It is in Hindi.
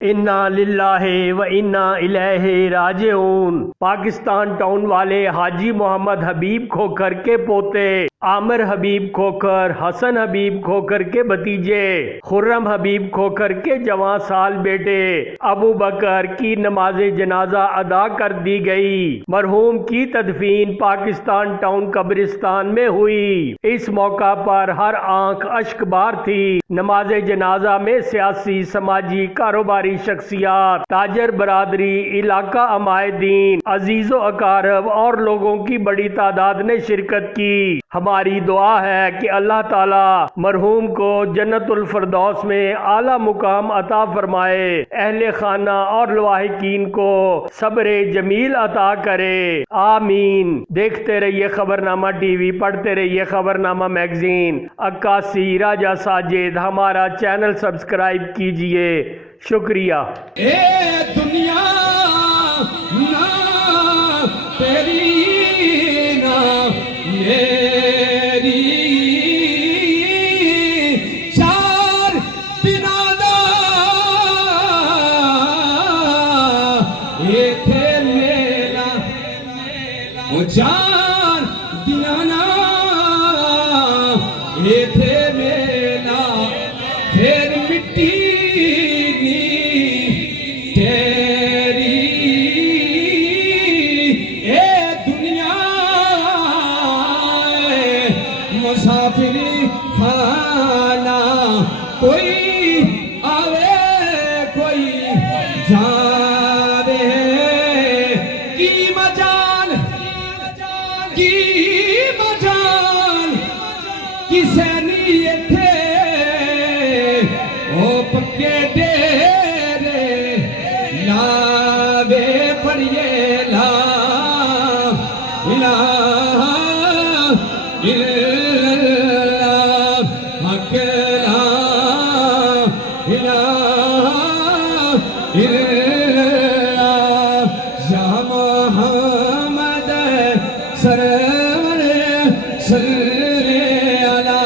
इन्ना लिल्लाहि व इन्ना इलैहि राजिऊन। पाकिस्तान टाउन वाले हाजी मोहम्मद हबीब खोखर के पोते आमिर हबीब खोखर, हसन हबीब खोखर के भतीजे, खुर्रम हबीब खोखर के जवां साल बेटे अबू बकर की नमाज जनाजा अदा कर दी गई। मरहूम की तदफीन पाकिस्तान टाउन कब्रिस्तान में हुई। इस मौका पर हर आंख अश्कबार थी। नमाज जनाजा में सियासी, समाजी, कारोबारी शख्सियात, ताजर बरादरी, इलाका अमायदीन, अजीजो अकारब और लोगों की बड़ी तादाद ने शिरकत की। हमारी दुआ है कि अल्लाह ताला मरहूम को जन्नतुल फिरदौस में आला मुकाम अता फरमाए, अहले खाना और लवाहिकीन को सब्र जमील अता करे, आमीन। देखते रहिए खबरनामा टीवी, पढ़ते रहिए खबरनामा मैगजीन। अक्कासी राजा साजिद, हमारा चैनल सब्सक्राइब कीजिए। शुक्रिया। ए दुनिया ना तेरी ना मेरी, चार बिना दा इथे मेला, ओ चार बिना ना इथे मेला, फिर मिट्टी मुसाफिरी खाना, कोई आवे कोई जावे, की मजाल किसे नहीं थे ओ पक्के डेरे लावे पड़िए ला मोहम्मद सरवर सल्ले अला